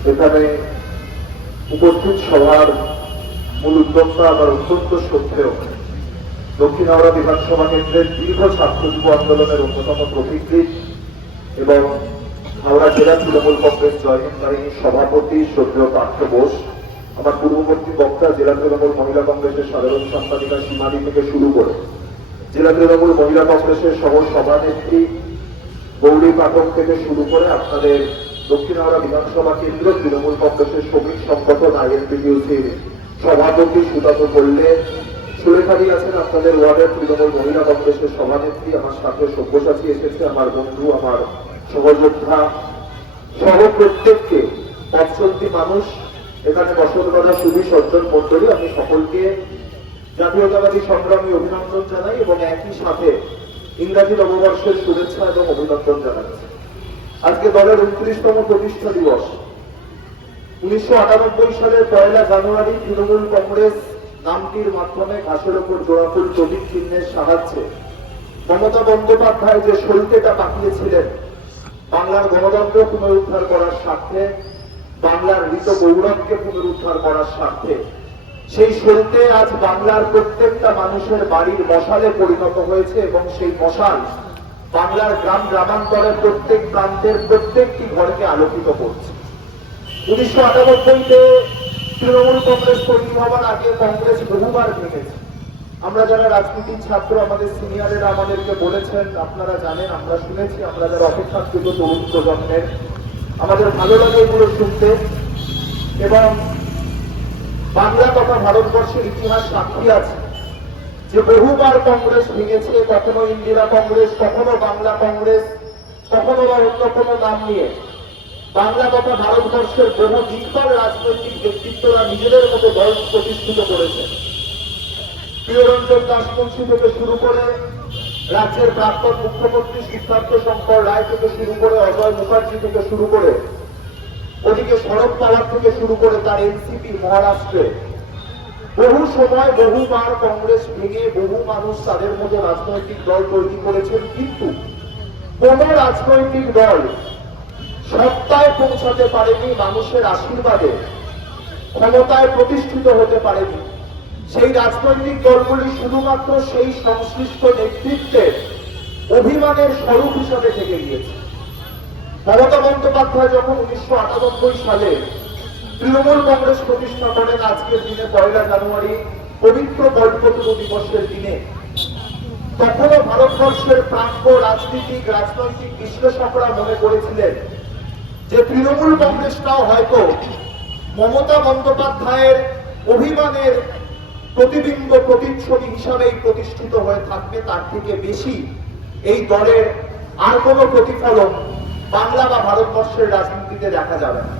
এখানে উপস্থিত সভার মূল উদ্যোক্তা আমার অত্যন্ত শ্রদ্ধেয় দক্ষিণ হাওড়া বিধানসভা কেন্দ্রের দীর্ঘ ছাত্র যুব আন্দোলনের অন্যতম প্রতিকৃত এবং হাওড়া জেলা তৃণমূল কংগ্রেস জয়িন বাহিনীর সভাপতি শ্রদ্ধেয় পার্থ বোস, আমার পূর্ববর্তী বক্তা জেলা তৃণমূল মহিলা কংগ্রেসের সাধারণ সম্পাদিকা সীমাদি থেকে শুরু করে জেলা তৃণমূল মহিলা কংগ্রেসের সহ সভানেত্রী গৌরী পাঠক থেকে শুরু করে আপনাদের দক্ষিণ বিধানসভা কেন্দ্র তৃণমূল কংগ্রেসের শ্রমিক সংগঠন আইএনপিডিউসির সভাপতি সুদাত করলে সুরেখাদি আছেন আপনাদের ওয়ার্ডের তৃণমূল মহিলা কংগ্রেসের সভানেত্রী, আমার সাথে সব্যসাচী এসেছে, আমার বন্ধু, আমার সহযোদ্ধা। সহ প্রত্যেককে পথচলতি মানুষ, এখানে বসত বাধা সুবি সজ্জন মন্ডলী আমি সকলকে জাতীয়তাবাদী সংগ্রামী অভিনন্দন জানাই এবং একই সাথে ইংরাজি নববর্ষের শুভেচ্ছা এবং অভিনন্দন জানাচ্ছি। আজকে দলের উনত্রিশতম প্রতিষ্ঠা দিবস। উনিশশো আটানব্বই সালের পয়লা জানুয়ারি তৃণমূল কংগ্রেস নামটির মাধ্যমে ঘাসের ওপর জোড়াফুল প্রতীক চিহ্নের সাহায্যে। মমতা বন্দ্যোপাধ্যায় যে সলতেটা পাঠিয়েছিলেন, বাংলার গণতন্ত্র পুনরুদ্ধার করার স্বার্থে, বাংলার মৃত গৌরবকে পুনরুদ্ধার করার স্বার্থে, সেই সলতে আজ বাংলার প্রত্যেকটা মানুষের বাড়ির মশালে পরিণত হয়েছে এবং সেই মশাল বাংলার গ্রাম গ্রামান্তরের প্রত্যেক প্রান্তের প্রত্যেকটি ঘরকে আলোকিত করছে। উনিশশো আটানব্বইতে তৃণমূল কংগ্রেস তৈরি হওয়ার আগে কংগ্রেস বহুবার ভেঙেছে। আমরা যারা রাজনীতির ছাত্র, আমাদের সিনিয়রেরা আমাদেরকে বলেছেন, আপনারা জানেন, আমরা শুনেছি, আমরা যারা অপেক্ষাকৃত তরুণ প্রজন্মের, আমাদের ভালো লাগে এগুলো শুনতে। এবং বাংলা তথা ভারতবর্ষের ইতিহাস সাক্ষী আছে। যে বহুবার কংগ্রেস ভেঙেছে, কখনো ইন্দিরা কংগ্রেস, কখনো বাংলা কংগ্রেস, কখনো বা অন্য কোনো নাম নিয়ে। বাংলা তথা ভারতবর্ষের বহু দিকপাল রাজনৈতিক ব্যক্তিত্বরা নিজেদের মতো দল প্রতিষ্ঠিত করেছে। প্রিয়রঞ্জন দাসবংশী থেকে শুরু করে রাজ্যের প্রাক্তন মুখ্যমন্ত্রী সিদ্ধার্থ শঙ্কর রায় থেকে শুরু করে অজয় মুখার্জি থেকে শুরু করে, ওদিকে শরদ পাওয়ার থেকে শুরু করে তার এনসিপি মহারাষ্ট্রে। বহু সময় বহুবার কংগ্রেস ভেঙে বহু মানুষ তাদের মধ্যে রাজনৈতিক দল তৈরি করেছেন, কিন্তু কোন রাজনৈতিক দল সত্তায় পৌঁছাতে পারেনি, মানুষের আশীর্বাদে ক্ষমতায় প্রতিষ্ঠিত হতে পারেনি। সেই রাজনৈতিক দলগুলি শুধুমাত্র সেই সংশ্লিষ্ট নেতৃত্বের অভিমানের স্বরূপ হিসাবে থেকে গিয়েছে। মমতা বন্দ্যোপাধ্যায় যখন উনিশশো আটানব্বই সালে তৃণমূল কংগ্রেস প্রতিষ্ঠা করেন আজকের দিনে পয়লা জানুয়ারি পবিত্র গল্পতরু দিবসের দিনে। তখনও ভারতবর্ষের প্রাপ্য রাজনীতিক, রাজনৈতিক বিশ্লেষকরা মনে করেছিলেন যে তৃণমূল কংগ্রেসটাও হয়তো মমতা বন্দ্যোপাধ্যায়ের অভিমানের প্রতিবিম্ব প্রতিচ্ছবি হিসাবেই প্রতিষ্ঠিত হয়ে থাকবে, তার থেকে বেশি এই দলের আর কোনো প্রতিফলন বাংলা বা ভারতবর্ষের রাজনীতিতে দেখা যাবে না।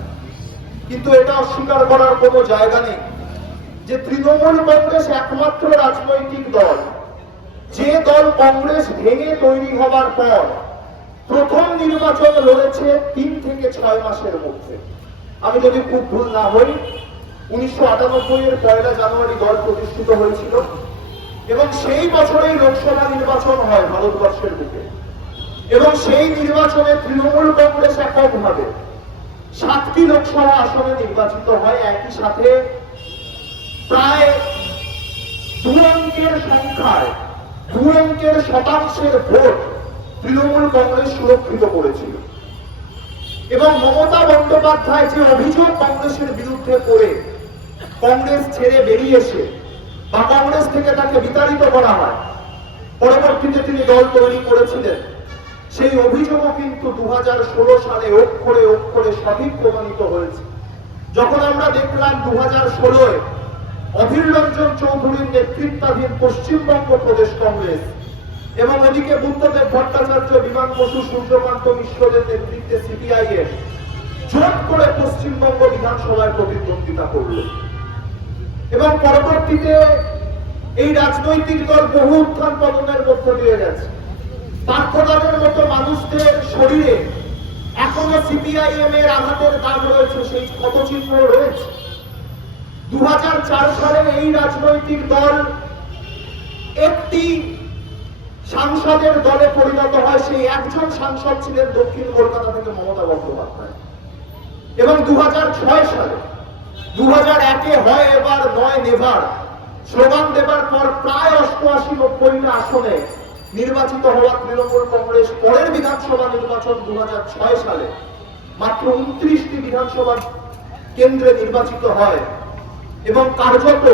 কিন্তু এটা অস্বীকার করার কোনো জায়গা নেই যে তৃণমূল কংগ্রেস একমাত্র রাজনৈতিক দল। যে দল কংগ্রেস ভেঙে তৈরি হবার পর প্রথম নির্বাচন লড়েছে তিন থেকে ছয় মাসের মধ্যে। আমি যদি খুব ভুল না হই, উনিশশো আটানব্বই এর পয়লা জানুয়ারি দল প্রতিষ্ঠিত হয়েছিল এবং সেই বছরেই লোকসভা নির্বাচন হয় ভারতবর্ষের বুকে। এবং সেই নির্বাচনে তৃণমূল কংগ্রেস এককভাবে সাতটি লোকসভা আসনে নির্বাচিত হয়, একই সাথে প্রায় দু অঙ্কের সংখ্যায়, দু অঙ্কের শতাংশের ভোট তৃণমূল কংগ্রেস সুরক্ষিত করেছিল। এবং মমতা বন্দ্যোপাধ্যায় যে অভিযোগ কংগ্রেসের বিরুদ্ধে করে কংগ্রেস ছেড়ে বেরিয়েছে বা কংগ্রেস থেকে তাকে বিতাড়িত করা হয়, পরবর্তীতে তিনি দল তৈরি করেছিলেন। সেই অভিযোগও কিন্তু দু হাজার ষোলো সালে অক্ষরে অক্ষরে সঠিক প্রমাণিত হয়েছে। যখন আমরা দেখলাম দু হাজার ষোলোয় অধীর রঞ্জন চৌধুরীর নেতৃত্বাধীন পশ্চিমবঙ্গ প্রদেশ কংগ্রেস এবং ওদিকে বুদ্ধদেব ভট্টাচার্য, বিমান বসু, সূর্যকান্ত মিশ্রদের নেতৃত্বে সিপিআই এর জোট করে পশ্চিমবঙ্গ বিধানসভায় প্রতিদ্বন্দ্বিতা করল। এবং পরবর্তীতে এই রাজনৈতিক দল বহু উত্থান পতনের মধ্য দিয়ে গেছে। পার্থদানের মতো মানুষদের শরীরে এখনও সিপিআইএম এর আঘাতের দাগ রয়েছে, সেই ক্ষত চিহ্ন রয়েছে। দু হাজার চার সালে এই রাজনৈতিক দল একটি সাংসদের দলে পরিণত হয়, সেই একজন সাংসদ ছিলেন দক্ষিণ কলকাতা থেকে মমতা বন্দ্যোপাধ্যায়। এবং দু হাজার ছয় সালে দু হাজার একে হয় এবার নয় নেভার, স্লোগান দেবার পর প্রায় অষ্টআশি নব্বইটা আসনে নির্বাচিত হওয়া তৃণমূল কংগ্রেস পরের বিধানসভা নির্বাচন দু হাজার ছয় সালে মাত্র উনত্রিশটি বিধানসভা কেন্দ্রে নির্বাচিত হয় এবং কার্যত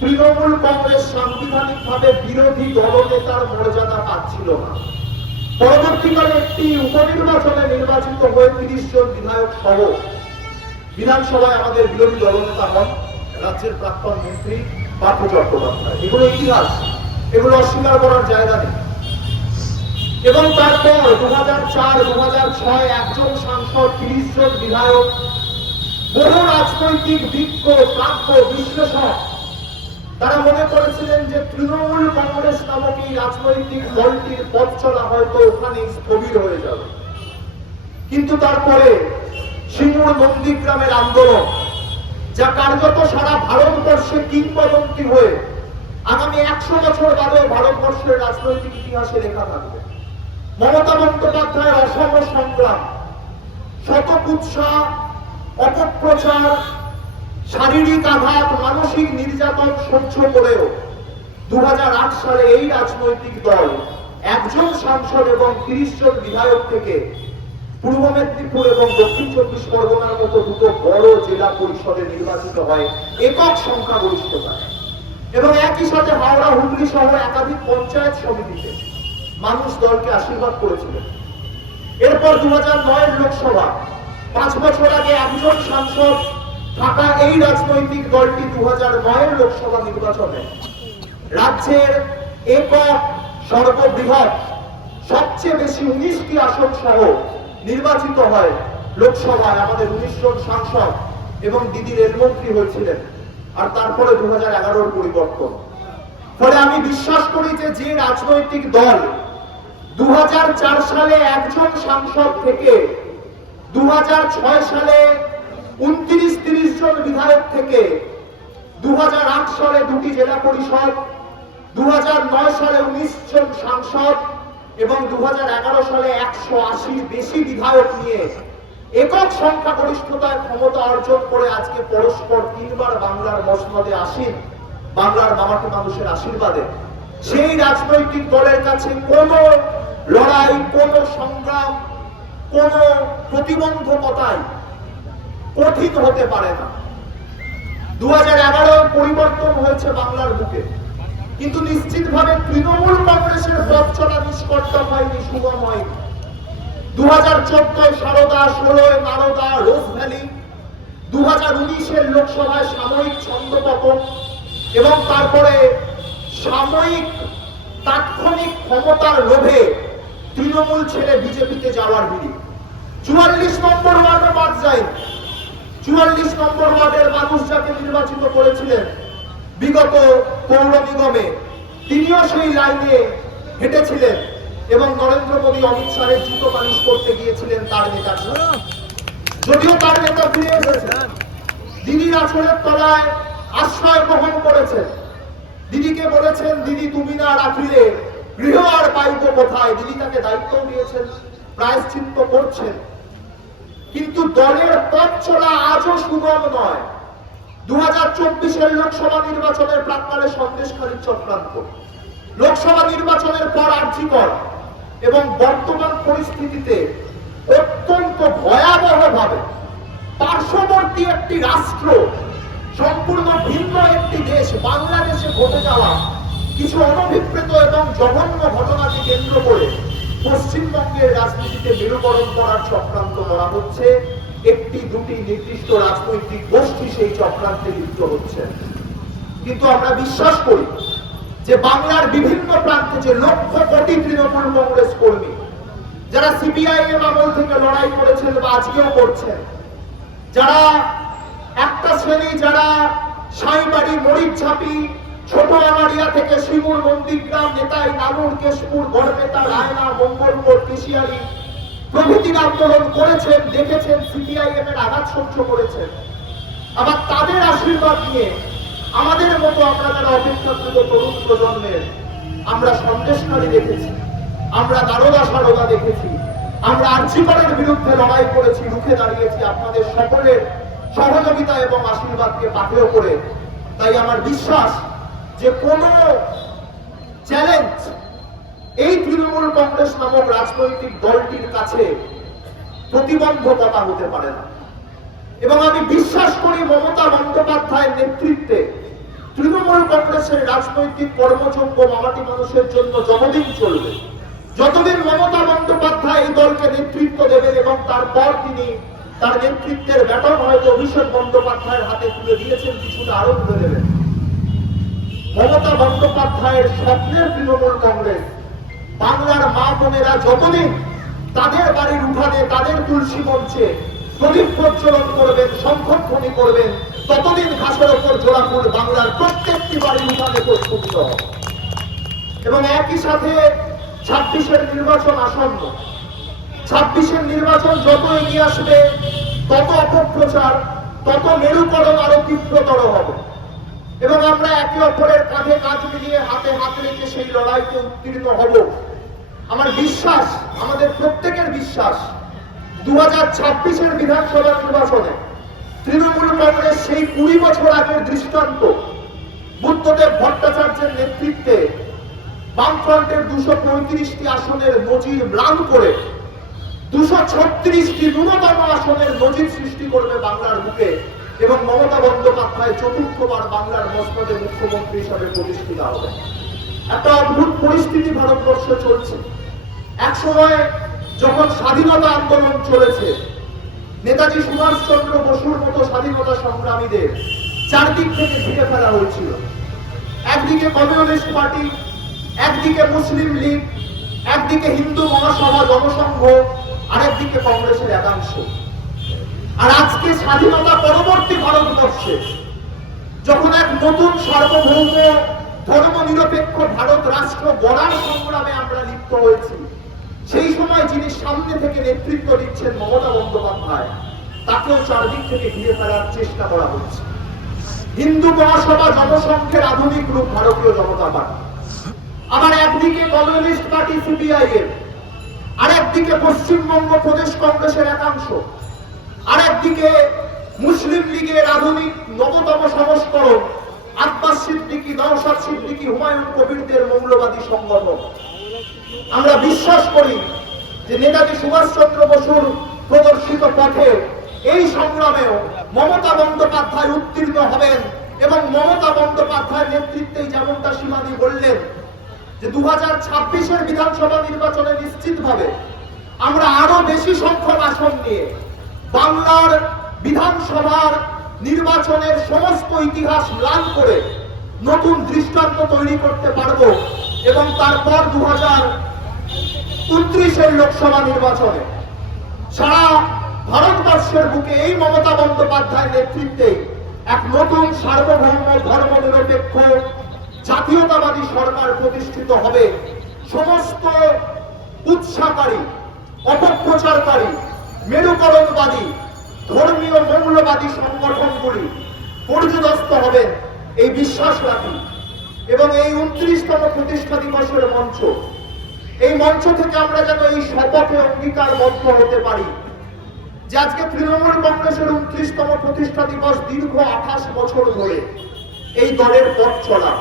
তৃণমূল কংগ্রেস সাংবিধানিকভাবে বিরোধী দলনেতার মর্যাদা পাচ্ছিল না। পরবর্তীকালে একটি উপনির্বাচনে নির্বাচিত হয়ে তিরিশ জন বিধায়ক সহ বিধানসভায় আমাদের বিরোধী দলনেতা হন রাজ্যের প্রাক্তন মন্ত্রী পার্থ চট্টোপাধ্যায়। এগুলো ইতিহাস। এগুলো অস্বীকার করার জায়গা নেই। এবং তারপর দু হাজার চার দু হাজার ছয় একজন সাংসদ, তিরিশ জন বিধায়ক, বহু রাজনৈতিক বিজ্ঞ প্রাজ্ঞ, বিশ্লেষক, তারা মনে করেছিলেন যে তৃণমূল কংগ্রেস নামক এই রাজনৈতিক দলটির পথ চলা হয়তো ওখানে স্থবির হয়ে যাবে। কিন্তু তারপরে সিঙ্গুর নন্দীগ্রামের আন্দোলন, যা কার্যত সারা ভারতবর্ষে কিংবদন্তি হয়ে আগামী একশো বছর বাদে ভারতবর্ষের রাজনৈতিক ইতিহাসে লেখা থাকবে। মমতা বন্দ্যোপাধ্যায়ের অসম সংগ্রাম, শতকুৎসা, অপপ্রচার, শারীরিক আঘাত, মানসিক নির্যাতন সহ্য করেও দু হাজার আট সালে এই রাজনৈতিক দল একজন সাংসদ এবং তিরিশ জন বিধায়ক থেকে পূর্ব মেদিনীপুর এবং দক্ষিণ চব্বিশ পরগনার মতো দুটো বড় জেলা পরিষদে নির্বাচিত হয়। একক সংখ্যাগরিষ্ঠতায় এবং একই সাথে হাওড়া, হুগলি সহ একাধিক পঞ্চায়েত সমিতিতে মানুষ দলকে আশীর্বাদ করেছিলেন। এরপর দু হাজার নয়ের লোকসভা, পাঁচ বছর আগে একজন সাংসদ থাকা এই রাজনৈতিক দলটি দু হাজার নয়ের লোকসভা নির্বাচনে রাজ্যের একক সর্ববৃহৎ, সবচেয়ে বেশি উনিশটি আসন সহ নির্বাচিত হয় লোকসভায় আমাদের উনিশ জন সাংসদ এবং দিদি রেলমন্ত্রী হয়েছিলেন। আর তারপরে দু হাজার পরিবর্তন। ফলে আমি বিশ্বাস করি যে যে রাজনৈতিক দল দু সালে একজন সাংসদ থেকে দু সালে উনত্রিশ তিরিশ জন বিধায়ক থেকে দু হাজার আট সালে দুটি জেলা পরিষদ দু হাজার নয় সালে উনিশ জন সাংসদ এবং দু হাজার এগারো সালে একশো বেশি বিধায়ক নিয়ে একক সংখ্যাগরিষ্ঠতায় ক্ষমতা অর্জন করে আজকে পরস্পর তিনবার বাংলার মসনদে আসীন, বাংলার মামাটি মানুষের আশীর্বাদে। সেই রাজনৈতিক দলের কাছে কোন লড়াই, কোন সংগ্রাম, কোন প্রতিবন্ধকতায় কঠিন হতে পারে না। দু হাজার এগারো পরিবর্তন হয়েছে বাংলার বুকে। কিন্তু নিশ্চিতভাবে তৃণমূল কংগ্রেসের পথ চলা নিষ্কর্তা হয়নি সুগম হয়নি। দু হাজার সারদা ষোলোয় নারদা রোজ ভ্যালি দু উনিশের লোকসভায় সাময়িক ছন্দপতন এবং তারপরে সাময়িক তাৎক্ষণিক ক্ষমতার লোভে তৃণমূল ছেড়ে বিজেপিতে যাওয়ার বিড়ি চুয়াল্লিশ নম্বর ওয়ার্ডে বাদ যায় চুয়াল্লিশ নম্বর ওয়ার্ডের মানুষ যাকে নির্বাচিত করেছিলেন বিগত পৌর নিগমে, তিনিও সেই লাইনে হেঁটেছিলেন। এবং নরেন্দ্র মোদী অমিত শাহের জুতো পালিশ করতে গিয়েছিলেন তার নেতার যদিও তার নেতা ফিরে এসেছেন দিদির আছড়ের তলায় আশ্রয় গ্রহণ করেছেন দিদিকে বলেছেন, দিদি, তুমি না রাখিলে গৃহ আর পাইব কোথায়? দিদি তাকে দায়িত্ব দিয়েছেন, প্রায়শ্চিত্ত করছেন। কিন্তু দলের পথ চলা আজও সুগম নয়। দু হাজার চব্বিশের লোকসভা নির্বাচনের প্রাক্কালে সন্দেশখালীর চক্রান্ত। লোকসভা নির্বাচনের পর আর্জিকর এবং বর্তমান পরিস্থিতিতে অত্যন্ত ভয়াবহ ভাবে পার্শ্ববর্তী একটি রাষ্ট্র, সম্পূর্ণ ভিন্ন একটি দেশ, বাংলাদেশে ঘটে যাওয়া কিছু অনভিপ্রেত এবং জঘন্য ঘটনাকে কেন্দ্র করে পশ্চিমবঙ্গের রাজনীতিতে মেরুকরণ করার চক্রান্ত করা হচ্ছে। একটি দুটি নির্দিষ্ট রাজনৈতিক গোষ্ঠী সেই চক্রান্তে লিপ্ত হচ্ছে। কিন্তু আমরা বিশ্বাস করি যে বাংলার বিভিন্ন প্রান্তে যে লক্ষ কোটি তৃণমূল কংগ্রেস কর্মী, যারা সিপিআইএম আমল থেকে লড়াই করেছেন বা আজকেও করছেন, যারা একটা শ্রেণি, যারা সাইবাড়ি মরিচঝাপি ছোট আমারিয়া থেকে শিমুর নন্দীগ্রাম নেতাই নানুর কেশপুর গড়বেতা রায়না মঙ্গলপুর কেশিয়ারি প্রভৃতির আন্দোলন করেছেন, দেখেছেন সিপিআইএম এর আঘাত সহ্য করেছেন। আবার তাদের আশীর্বাদ নিয়ে আমাদের মতো যারা অপেক্ষাকৃত তরুণ প্রজন্মের, আমরা সন্দেশকারী দেখেছি, আমরা নারদা সারদা দেখেছি, আমরা আর্যিকরের বিরুদ্ধে লড়াই করেছি, রুখে দাঁড়িয়েছি আপনাদের সকলের সহযোগিতা এবং আশীর্বাদকে পাথেয় করে। তাই আমার বিশ্বাস যে কোন চ্যালেঞ্জ এই তৃণমূল কংগ্রেস নামক রাজনৈতিক দলটির কাছে প্রতিবন্ধকতা হতে পারে না। এবং আমি বিশ্বাস করি মমতা বন্দ্যোপাধ্যায়ের নেতৃত্বে তৃণমূল কংগ্রেসের রাজনৈতিক কর্মযোগ্য মামাটি মানুষের জন্য যতদিন চলবে। যতদিন মমতা বন্দ্যোপাধ্যায় এই দলকে নেতৃত্ব দেবেন এবং তারপর তিনি তার নেতৃত্বের ব্যাটন হয়তো অভিষেক বন্দ্যোপাধ্যায়ের হাতে তুলে দিয়েছেন, কিছুটা আরও তুলে দেবেন মমতা বন্দ্যোপাধ্যায়ের স্বপ্নের তৃণমূল কংগ্রেস, বাংলার মা বোনেরা যতদিন তাদের বাড়ির উঠানে তাদের তুলসী মঞ্চে প্রদীপ প্রজ্বলন করবেন শঙ্খধ্বনি করবেন। ততদিন ঘাসের ওপর জোড়া ফুল বাংলার প্রত্যেকটি বাড়ির উঠানে প্রস্ফুটিত হবে। এবং একই সাথে ছাব্বিশের নির্বাচন আসন্ন। ছাব্বিশের নির্বাচন যত এগিয়ে আসবে, তত অপপ্রচার, তত মেরুকরণ আরও তীব্রতর হবে। এবং আমরা একে অপরের কাঁধে কাঁধ মিলিয়ে হাতে হাত রেখে সেই লড়াইতে উত্তীর্ণ হব। আমার বিশ্বাস, আমাদের প্রত্যেকের বিশ্বাস দু ছাব্বিশের বিধানসভা নির্বাচনে তৃণমূল কংগ্রেস সেই কুড়ি বছর আগের দৃষ্টান্ত, বুদ্ধদেব ভট্টাচার্যের নেতৃত্বে বামফ্রন্টের দুশো পঁয়ত্রিশটি আসনের নজির ম্লান করে দুশো ছত্রিশটি ন্যূনতম আসনের নজির সৃষ্টি করবে বাংলার বুকে এবং মমতা বন্দ্যোপাধ্যায় চতুর্থবার বাংলার মসনদে মুখ্যমন্ত্রী হিসাবে প্রতিষ্ঠিত হবে। একটা অদ্ভুত পরিস্থিতি ভারতবর্ষে চলছে। এক সময় যখন স্বাধীনতা আন্দোলন চলেছে, নেতাজি সুভাষচন্দ্র বসুর মতো স্বাধীনতা সংগ্রামীদের চারদিক থেকে ঘিরে ফেলা হয়েছিল। একদিকে কমিউনিস্ট পার্টি, একদিকে মুসলিম লীগ, একদিকে হিন্দু মহাসভা জনসংঘ, আরেকদিকে কংগ্রেসের একাংশ। আর আজকে স্বাধীনতা পরবর্তী ভারতবর্ষে, যখন এক নতুন সার্বভৌম ধর্ম নিরপেক্ষ ভারত রাষ্ট্র গড়ার সংগ্রামে আমরা লিপ্ত হয়েছি সেই সময় যিনি সামনে থেকে নেতৃত্ব দিচ্ছেন মমতা বন্দ্যোপাধ্যায়, তাকেও চারদিক থেকে ঘিরে ফেলার চেষ্টা করা হচ্ছে। হিন্দু মহাসভা জনসংঘের আধুনিক রূপ ভারতীয় জনতা পার্টি। আবার একদিকে কমিউনিস্ট পার্টি সিপিআই এর, আরেকদিকে পশ্চিমবঙ্গ প্রদেশ কংগ্রেসের একাংশ, আরেকদিকে মুসলিম লীগের আধুনিক নবতম সংস্করণ, আব্বাস সিদ্দিকী, নওশাদ সিদ্দিকী, হুমায়ুন কবিরদের মৌলবাদী সংগঠন। আমরা বিশ্বাস করি যে নেতাজি সুভাষচন্দ্র বসুর প্রদর্শিত পথে এই সংগ্রামেও মমতা বন্দ্যোপাধ্যায় উত্তীর্ণ হবেন এবং মমতা বন্দ্যোপাধ্যায়ের নেতৃত্বেই যেমনটা সীমাদি বললেন যে দু হাজার ছাব্বিশের বিধানসভা নির্বাচনে নিশ্চিতভাবে আমরা আরও বেশি সংখ্যক আসন নিয়ে বাংলার বিধানসভার নির্বাচনের সমস্ত ইতিহাস ম্লান করে নতুন দৃষ্টান্ত তৈরি করতে পারব। এবং তারপর দু হাজার উনত্রিশের লোকসভা নির্বাচনে সারা ভারতবর্ষের বুকে এই মমতা বন্দ্যোপাধ্যায়ের নেতৃত্বে এক নতুন সার্বভৌম ধর্ম নিরপেক্ষ জাতীয়তাবাদী সরকার প্রতিষ্ঠিত হবে। সমস্ত উৎসাহকারী, অপপ্রচারকারী, মেরুকরণবাদী, ধর্মীয় মৌলবাদী সংগঠনগুলি পর্যদস্ত হবেন। এই বিশ্বাস রাখি এবং এই উনত্রিশতম প্রতিষ্ঠা দিবসের মঞ্চ। এই মঞ্চ থেকে আমরা যেন এই শপথে অঙ্গীকারবদ্ধ হতে পারি, যে আজকে তৃণমূল কংগ্রেসের উনত্রিশতম প্রতিষ্ঠা দিবস দীর্ঘ আঠাশ বছর ধরে এই দলের পথ চলা।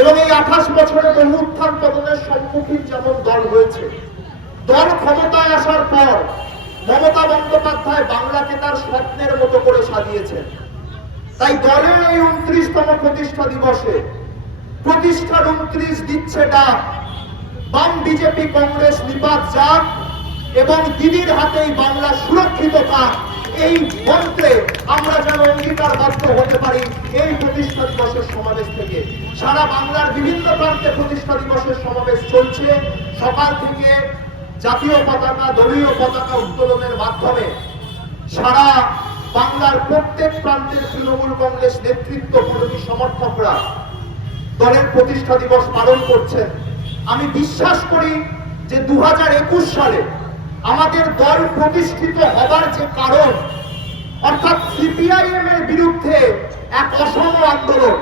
এবং এই আঠাশ বছরে বহু উত্থান পতনের সম্মুখীন যেমন দল হয়েছে, দল ক্ষমতায় আসার পর মমতা বন্দ্যোপাধ্যায় বাংলাকে তার স্বপ্নের মতো করে সাজিয়েছেন। তাই দলের এই উনত্রিশতম প্রতিষ্ঠা দিবসে প্রতিষ্ঠার উনত্রিশ দিচ্ছে ডাক বাম বিজেপি কংগ্রেস নিপাত যাক এবং দিদির হাতেই বাংলা সুরক্ষিত থাক। এই মন্ত্রে আমরা যেন অঙ্গীকারবদ্ধ হতে পারি এই প্রতিষ্ঠা দিবসের সমাবেশ থেকে। সারা বাংলার বিভিন্ন প্রান্তে প্রতিষ্ঠা দিবসের সমাবেশ চলছে। সকাল থেকে জাতীয় পতাকা, দলীয় পতাকা উত্তোলনের মাধ্যমে সারা বাংলার প্রত্যেক প্রান্তের তৃণমূল কংগ্রেস নেতৃত্ব, কর্মী সমর্থকরা দলের প্রতিষ্ঠা দিবস পালন করছেন আমি বিশ্বাস করি যে দু হাজার একুশ সালে আমাদের দল প্রতিষ্ঠিত হবার যে কারণ, অর্থাৎ সিপিআইএম এর বিরুদ্ধে এক অসম আন্দোলন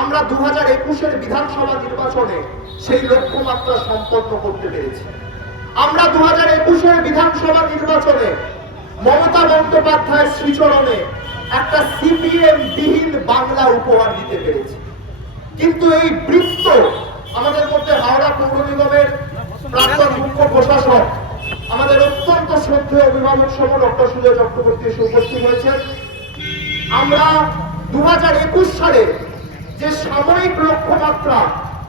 আমরা দু হাজার একুশের বিধানসভা নির্বাচনে সেই লক্ষ্যমাত্রা সম্পন্ন করতে পেরেছি। আমরা দু হাজার একুশের বিধানসভা নির্বাচনে মমতা বন্দ্যোপাধ্যায় শ্রীচরণে একটা সিপিএম বিহীন বাংলা উপহার দিতে পেরেছি। কিন্তু এই বৃত্ত আমাদের মধ্যে হাওড়া পৌর নিগমের প্রাক্তন মুখ্য প্রশাসক, আমাদের অত্যন্ত শ্রদ্ধেয় অভিভাবক সহ ডক্টর সুজয় চক্রবর্তী এসে উপস্থিত হয়েছেন। আমরা দুই হাজার একুশ সালে যে সাময়িক লক্ষ্যমাত্রা,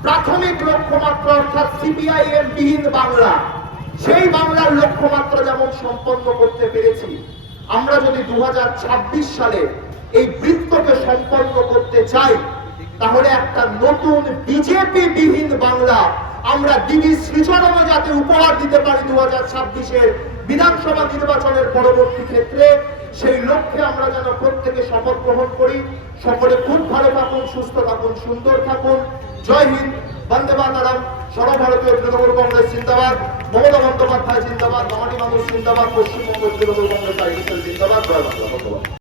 প্রাথমিক লক্ষ্যমাত্রা অর্থাৎ সিপিআইএম বিহীন বাংলা, সেই বাংলার লক্ষ্যমাত্রা যেমন সম্পন্ন করতে পেরেছি, আমরা যদি দু হাজার ছাব্বিশ সালে এই বৃত্তকে সম্পন্ন করতে চাই তাহলে একটা নতুন বিজেপি বিহীন বাংলা আমরা দিদি শ্রীচরণে যাতে উপহার দিতে পারি দু হাজার ছাব্বিশের বিধানসভা নির্বাচনের পরবর্তী ক্ষেত্রে, সেই লক্ষ্যে আমরা যেন প্রত্যেকে শপথ গ্রহণ করি। সকলে খুব ভালো থাকুন, সুস্থ থাকুন, সুন্দর থাকুন। জয় হিন্দ, বন্দে মাতারাম। সর্বভারতীয় তৃণমূল কংগ্রেস জিন্দাবাদ। মমতা বন্দ্যোপাধ্যায় জিন্দাবাদ। নমাটি মানুষ জিন্দাবাদ। পশ্চিমবঙ্গ তৃণমূল কংগ্রেস জিন্দাবাদ। জয় বাংলা